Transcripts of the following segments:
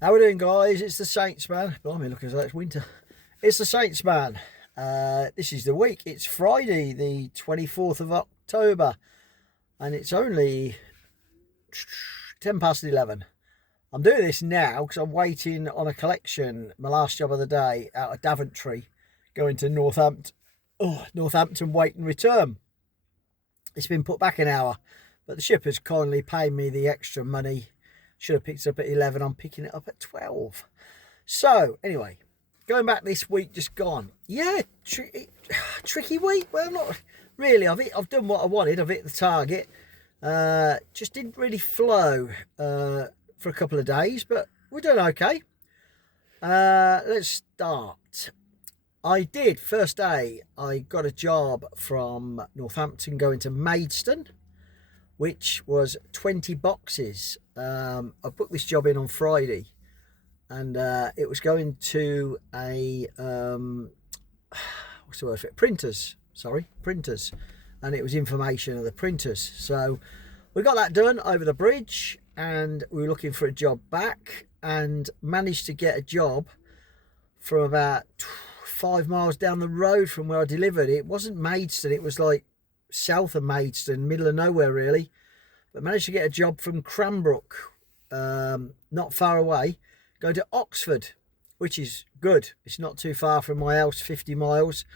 How we doing, guys? It's the Saints, man. Blimey, look as though it's winter. It's the Saints, man. This is the week. It's Friday, the 24th of October, and it's only 10 past 11. I'm doing this now because I'm waiting on a collection, my last job of the day, out of Daventry, going to Northampton. Northampton, wait and return. It's been put back an hour, but the shipper's kindly paid me the extra money. Should have picked it up at 11. I'm picking it up at 12. So, anyway, going back this week just gone. Yeah, tricky week. Well, not really. I've done what I wanted. I've hit the target. Just didn't really flow for a couple of days, but we're doing okay. Let's start. First day, I got a job from Northampton going to Maidstone, which was 20 boxes. I booked this job in on Friday, and it was going to a what's the word for it? Printers, and it was information of the printers. So we got that done over the bridge, and we were looking for a job back, and managed to get a job from about 5 miles down the road from where I delivered. It wasn't Maidstone, it was like south of Maidstone, middle of nowhere really. But managed to get a job from Cranbrook, not far away, go to Oxford, which is good. It's not too far from my house, 50 miles.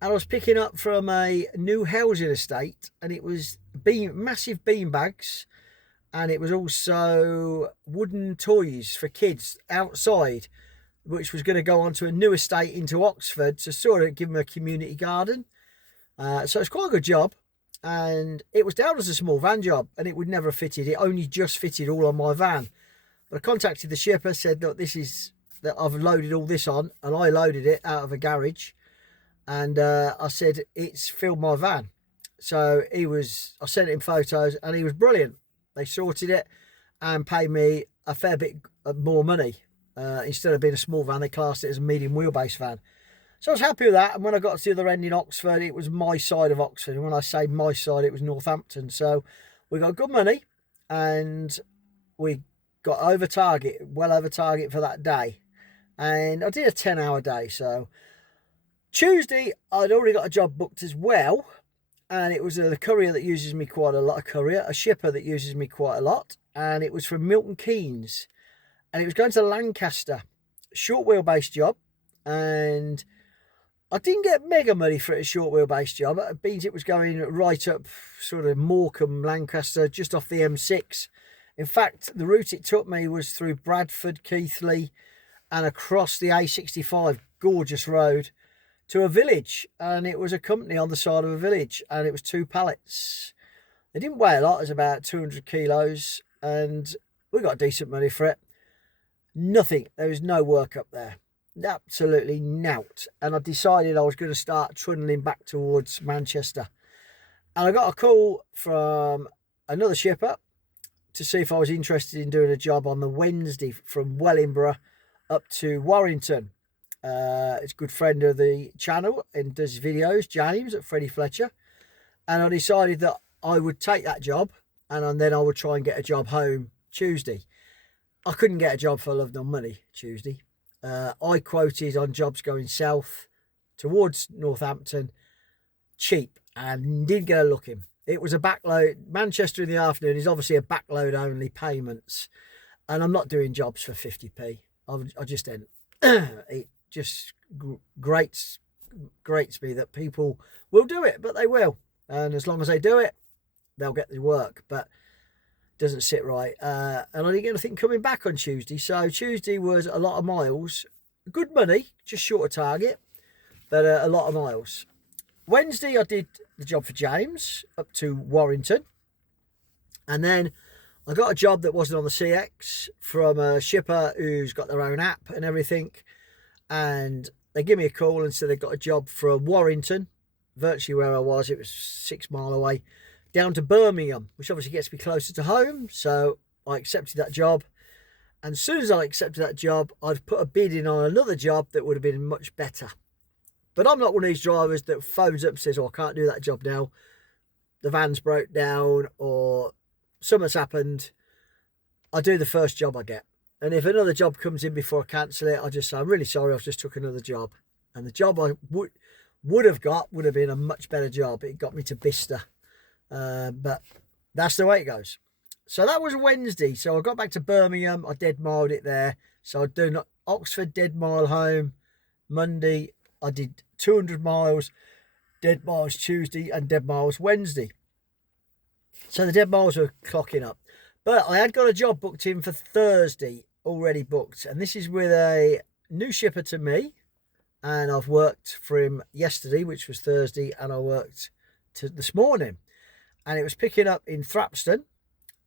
And I was picking up from a new housing estate, and it was massive bean bags, and it was also wooden toys for kids outside, which was going to go onto a new estate into Oxford to sort of give them a community garden. So it's quite a good job. And it was down as a small van job, and it would never have fitted. It only just fitted all on my van. But I contacted the shipper, said, look, that I've loaded all this on, and I loaded it out of a garage. And I said, it's filled my van. So I sent him photos, and he was brilliant. They sorted it and paid me a fair bit more money. Instead of being a small van, they classed it as a medium wheelbase van. So I was happy with that, and when I got to the other end in Oxford, it was my side of Oxford, and when I say my side, it was Northampton. So we got good money, and we got well over target for that day. And I did a 10-hour day. So Tuesday, I'd already got a job booked as well, and it was the courier that uses me quite a lot, a shipper that uses me quite a lot, and it was from Milton Keynes, and it was going to Lancaster, short wheelbase job, and I didn't get mega money for a short wheelbase job. It means it was going right up sort of Morecambe, Lancaster, just off the M6. In fact, the route it took me was through Bradford, Keighley, and across the A65, gorgeous road, to a village. And it was a company on the side of a village, and it was 2 pallets. They didn't weigh a lot, it was about 200 kilos, and we got decent money for it. Nothing, there was no work up there. Absolutely nout. And I decided I was going to start trundling back towards Manchester, and I got a call from another shipper to see if I was interested in doing a job on the Wednesday from Wellingborough up to Warrington. It's a good friend of the channel and does videos, James at Freddie Fletcher, and I decided that I would take that job, and then I would try and get a job home Tuesday. I couldn't get a job for love nor money Tuesday. I quoted on jobs going south towards Northampton, cheap, and didn't get a look in. It was a backload. Manchester in the afternoon is obviously a backload only payments, and I'm not doing jobs for 50p. I just didn't. It just grates me that people will do it, but they will, and as long as they do it, they'll get the work. But doesn't sit right, and I didn't get anything coming back on Tuesday. So Tuesday was a lot of miles, good money, just short of target, but a lot of miles. Wednesday I did the job for James up to Warrington, and then I got a job that wasn't on the CX from a shipper who's got their own app and everything, and they give me a call and said they got a job from Warrington, virtually where I was. It was 6 miles away, down to Birmingham, which obviously gets me closer to home. So I accepted that job. And as soon as I accepted that job, I'd put a bid in on another job that would have been much better. But I'm not one of these drivers that phones up and says, oh, I can't do that job now. The van's broke down or something's happened. I do the first job I get. And if another job comes in before I cancel it, I just say, I'm really sorry, I've just took another job. And the job I would have got would have been a much better job. It got me to Bicester. But that's the way it goes. So that was Wednesday. So I got back to Birmingham. I dead miled it there. So I did Oxford dead mile home. Monday, I did 200 miles. Dead miles Tuesday and dead miles Wednesday. So the dead miles were clocking up. But I had got a job booked in for Thursday, already booked. And this is with a new shipper to me. And I've worked for him yesterday, which was Thursday. And I worked this morning. And it was picking up in Thrapston.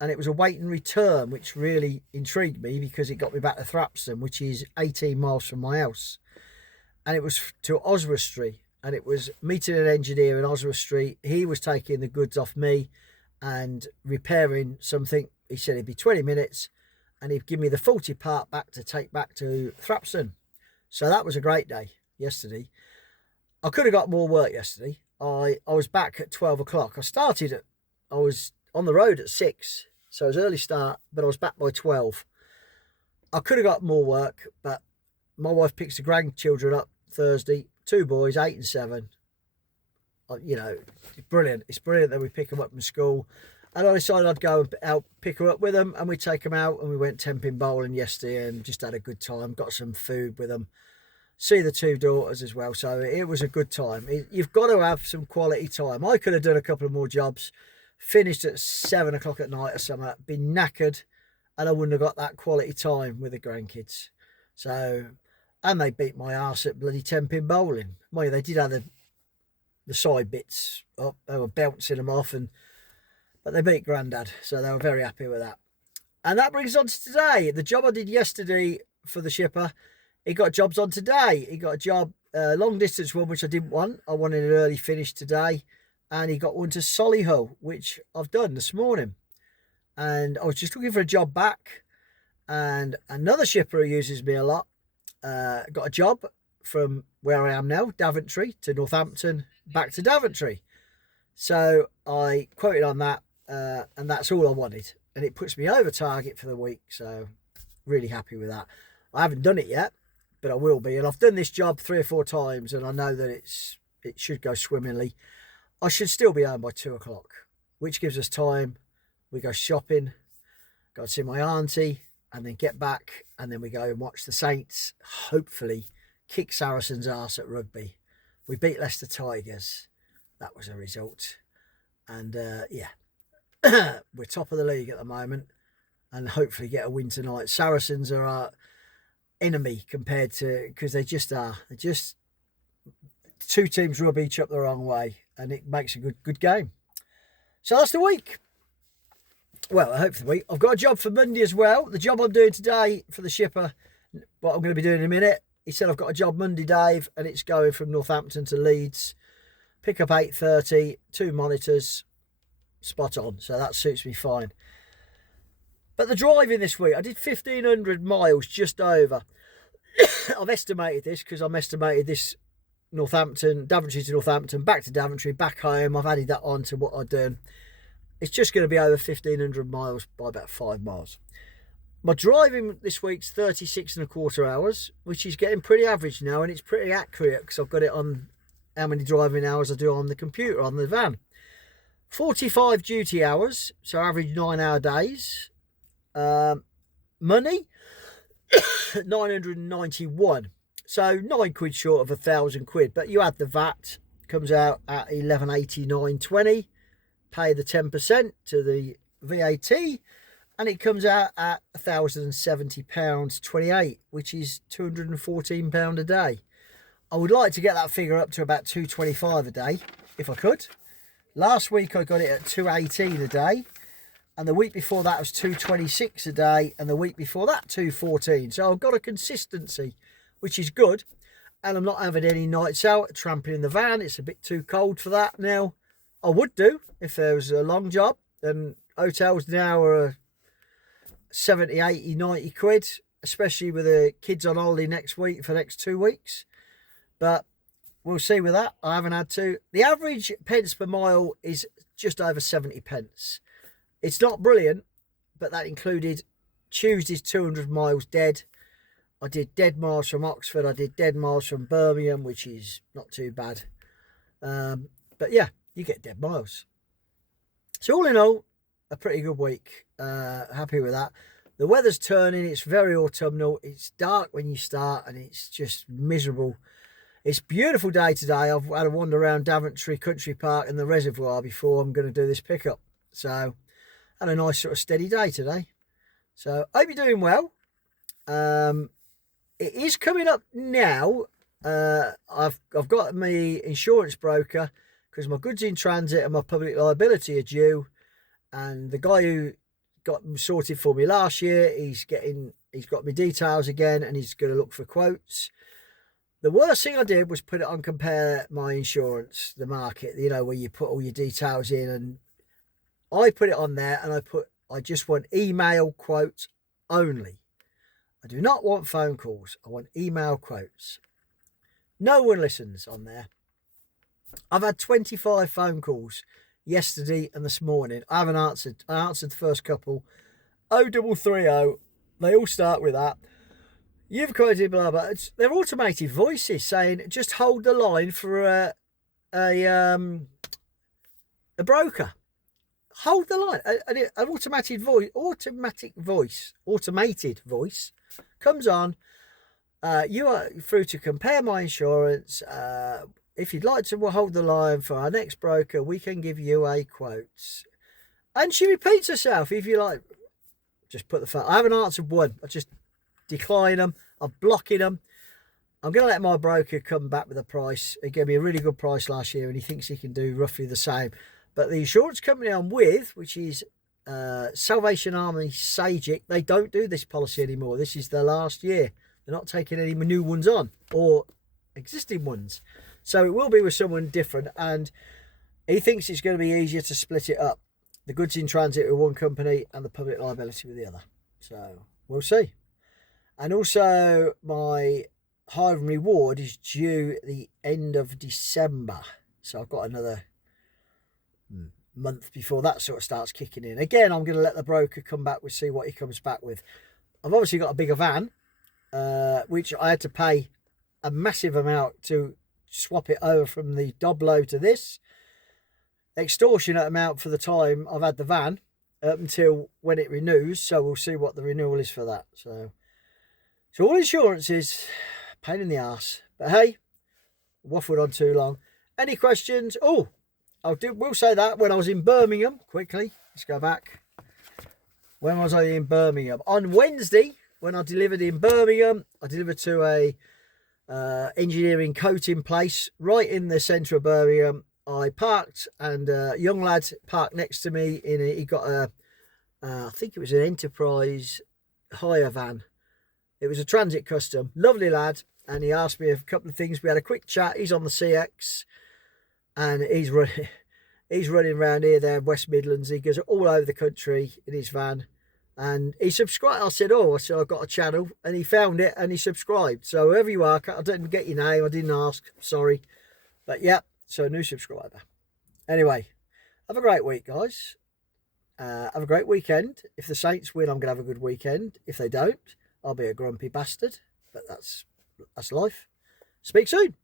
And it was a wait and return, which really intrigued me because it got me back to Thrapston, which is 18 miles from my house. And it was to Oswestry. And it was meeting an engineer in Oswestry. He was taking the goods off me and repairing something. He said it'd be 20 minutes and he'd give me the 40 part back to take back to Thrapston. So that was a great day yesterday. I could have got more work yesterday. I was back at 12 o'clock. I was on the road at 6. So it was early start, but I was back by 12. I could have got more work, but my wife picks the grandchildren up Thursday. 2 boys, 8 and 7. You know, it's brilliant. It's brilliant that we pick them up from school. And I decided I'd go out, pick her up with them, and we'd take them out. And we went 10-pin bowling yesterday and just had a good time. Got some food with them. See the 2 daughters as well. So it was a good time. You've got to have some quality time. I could have done a couple of more jobs, finished at 7 o'clock at night or something, been knackered, and I wouldn't have got that quality time with the grandkids. So, and they beat my arse at bloody 10-pin bowling. Well, they did have the side bits up. They were bouncing them off, but they beat Grandad, so they were very happy with that. And that brings on to today. The job I did yesterday for the shipper, he got jobs on today. He got a job, long distance one, which I didn't want. I wanted an early finish today. And he got one to Solihull, which I've done this morning. And I was just looking for a job back. And another shipper who uses me a lot got a job from where I am now, Daventry to Northampton, back to Daventry. So I quoted on that, and that's all I wanted. And it puts me over target for the week. So really happy with that. I haven't done it yet, but I will be. And I've done this job 3 or 4 times, and I know that it should go swimmingly. I should still be home by 2 o'clock, which gives us time. We go shopping, go and see my auntie, and then get back, and then we go and watch the Saints, hopefully kick Saracens' arse at rugby. We beat Leicester Tigers. That was a result. And, yeah, we're top of the league at the moment, and hopefully get a win tonight. Saracens are our enemy compared to, because they just are. They're just, 2 teams rub each up the wrong way, and it makes a good game. So that's the week. Well, I hope for the week. I've got a job for Monday as well. The job I'm doing today for the shipper, what I'm going to be doing in a minute. He said I've got a job Monday, Dave, and it's going from Northampton to Leeds. Pick up 8:30, 2 monitors, spot on. So that suits me fine. But the driving this week, I did 1,500 miles, just over. I've estimated this because I'm estimated this Northampton, Daventry to Northampton, back to Daventry, back home. I've added that on to what I've done. It's just going to be over 1,500 miles by about 5 miles. My driving this week's 36.25 hours, which is getting pretty average now, and it's pretty accurate because I've got it on how many driving hours I do on the computer, on the van. 45 duty hours, so average 9-hour days. Money, 991. So £9 short of £1,000, but you add the VAT, comes out at 1189.20. Pay the 10% to the VAT, and it comes out at £1,070.28, which is £214 a day. I would like to get that figure up to about £225 a day, if I could. Last week I got it at £218 a day, and the week before that was £226 a day, and the week before that £214. So I've got a consistency, which is good, and I'm not having any nights out tramping in the van. It's a bit too cold for that now. I would do if there was a long job, and hotels now are 70, 80, 90 quid, especially with the kids on holiday next week for the next 2 weeks. But we'll see with that. I haven't had to. The average pence per mile is just over 70 pence. It's not brilliant, but that included Tuesday's 200 miles dead. I did dead miles from Oxford. I did dead miles from Birmingham, which is not too bad. But yeah, you get dead miles. So all in all, a pretty good week. Happy with that. The weather's turning. It's very autumnal. It's dark when you start and it's just miserable. It's a beautiful day today. I've had a wander around Daventry Country Park and the reservoir before I'm going to do this pickup. So had a nice sort of steady day today. So hope you're doing well. It is coming up now. I've got my insurance broker because my goods in transit and my public liability are due. And the guy who got them sorted for me last year, he's got my details again and he's going to look for quotes. The worst thing I did was put it on Compare My Insurance, the market, you know, where you put all your details in, and I put it on there and I just want email quotes only. I do not want phone calls. I want email quotes. No one listens on there. I've had 25 phone calls yesterday and this morning. I haven't answered. I answered the first couple. 0330. They all start with that. You've quoted blah blah. They're automated voices saying just hold the line for a broker. Hold the line. An automated voice comes on. You are through to Compare My Insurance. If you'd like to hold the line for our next broker, we can give you a quote. And she repeats herself. If you like, just put the phone. I haven't answered one. I just decline them. I'm blocking them. I'm going to let my broker come back with a price. He gave me a really good price last year and he thinks he can do roughly the same. But the insurance company I'm with, which is Salvation Army Sagic, they don't do this policy anymore. This is their last year. They're not taking any new ones on or existing ones. So it will be with someone different. And he thinks it's going to be easier to split it up. The goods in transit with one company and the public liability with the other. So we'll see. And also my hire and reward is due at the end of December. So I've got another month before that sort of starts kicking in. Again, I'm going to let the broker come back with, see what he comes back with. I've obviously got a bigger van, which I had to pay a massive amount to swap it over from the Doblo to this. Extortionate amount for the time I've had the van up until when it renews. So we'll see what the renewal is for that. So all insurance is pain in the arse. But hey, waffled on too long. Any questions? Oh, we'll say that when I was in Birmingham. Quickly, let's go back. When was I in Birmingham? On Wednesday, when I delivered in Birmingham, I delivered to a engineering coating place right in the centre of Birmingham. I parked and a young lad parked next to me. He got I think it was an Enterprise hire van. It was a Transit Custom. Lovely lad. And he asked me a couple of things. We had a quick chat. He's on the CX. And he's running around here, there, West Midlands. He goes all over the country in his van. And he subscribed. I said, I've got a channel. And he found it and he subscribed. So whoever you are, I didn't get your name. I didn't ask. Sorry. But yeah, so new subscriber. Anyway, have a great week, guys. Have a great weekend. If the Saints win, I'm going to have a good weekend. If they don't, I'll be a grumpy bastard. But that's life. Speak soon.